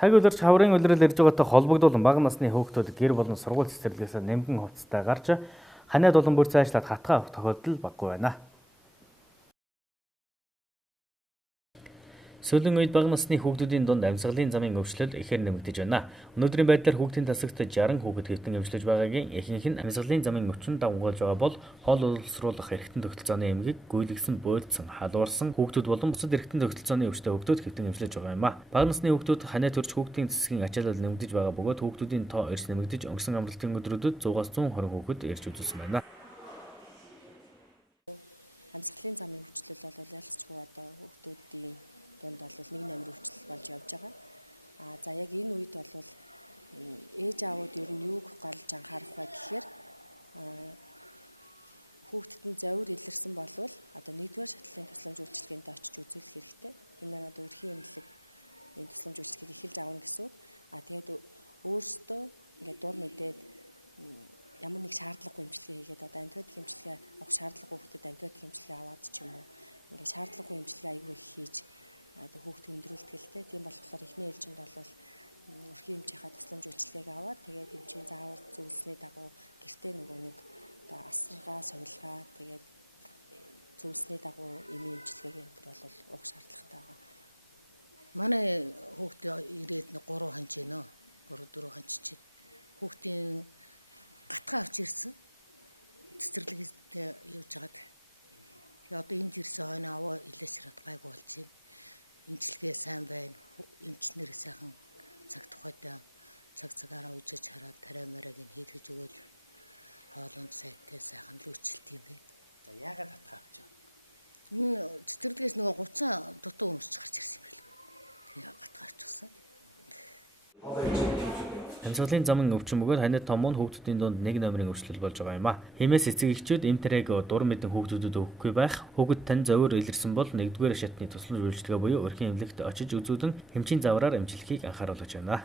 Цаг үеэр хаврын улирал ирж байгаатай холбогдуулан бага насны хүүхдүүд гэр болон сургууль цэцэрлэгээс нэмгэн хувцастай гарч ханиад болон бүр цаашлаад хатгаа авах тохиолдол баггүй байна. Сүүлийн үед бага насны хүүхдүүдийн дунд амьсгалын замын өвчлөл ихээр нэмэгдэж байна. Өнөөдрийн байдлаар хүүхдийн тасагт 60 хүүхэд хэвтэн эмчлэж байгаагийн ихэнх нь амьсгалын замын өвчин дагуулж байгаа бол хоол уйлсруулах эргэтэн тогтолцооны эмгэг, гүйлгсэн, бөөлдсөн, халуурсан хүүхдүүд болон бусад эргэтэн тогтолцооны өвчтэй хүүхдүүд хэвтэн эмчлэж байгаа юм а. Бага насны хүүхдүүд ханиад төрж хүүхдийн цэцгийн ачаалал нэмэгдэж байгаа бөгөөд хүүхдүүдийн тоо эрс нэмэгдэж өнгөрсөн амралтын өдрүүдэд 100-аас 120 хүүхэд ирж үзүүлсэн байна. Амьсгалын замын өвчлөл бол ялцчгүй одоо хүүхдүүдийн дунд бол нэг нэмэр өвчлөл болж явж байгаа. За яг энэ үед бол ээж аавууд ер нь юуг голж анхаарах вэ гэхээр хүүхдэд нь зовир илэрсэн болвол одоо нэгдүгээр шатлалын тусламж үйлчилгээнд очиж үзүүлэх хэрэгтэй. Энэ маань одоо өрхийн эмнэлэг энэ тусламж үйлчилгээг эхэлж авна гэсэн үг. Тэгээд өөрсдөө ингээд дур мэдээд ямар нэг шаардлагагүй эмчилгээ хийгээд одоо антибиотик эмчилгээ авах шаардлагагүй хүүхдэд антибиотик эмчилгээ аваад ч юм уу ингээд шаардлагагүй эмчилгээ аягүй их хийж одоо хүүхд өндрүүлдэг л те. Тийм болохоор эхний ээлжинд бол өрхийн эмчийнхаа тусламж үйлчилгээг аваад тэгээд эмчийн заавар зөвлөсний дагуу гэртээ нөгөө нэг одоо асаргаа, сувилгаа тэгээд зөвлөсний дагуу эмийн эмчилгээг энэ төр бол уух шаардлагатай байгаа. Манай хүүхд ирээд 3 ханч гинөө 3-4 ханчиж. Хүүхдийн гатгаа авч ирсэн. Цэцэрлэгт явж хагаад. Одоо энд ирсэн хойно аваа илээсрээд гайгүй болж байна. Эмчилгээ сайн байна. Эмчнэр сайхан цаг тухайдаа цагаараа үзэж хараад тариамараг нь хийлгэж өгөөл хоолонд сайтай сайхан л үйлчилт юм бэ. За яагаад хатгаа авч байгаа? Энэ цэцэрлэгээс нөгөө 30 дутуу өмсч гарч ирсэн юм билгүй. Тэгээ гатгаа авчихсан. Амьсгалын замын өвчин бөгөөд ханиад томоо хүүхдүүдийн дунд нэг номерын өвчлөл болж байгаа юм а. Хэмээс эцэг эхчүүд эмтрээг дур мэдэн хүүхдүүдэд өгөхгүй байх. Хүүхэд тань зовир илэрсэн бол нэгдүгээр шатны тусламж үйлчилгээ буюу өрхийн эмнэлэгт очиж үзүүлэн эмчийн завраар эмчлэхийг анхааруулж байна.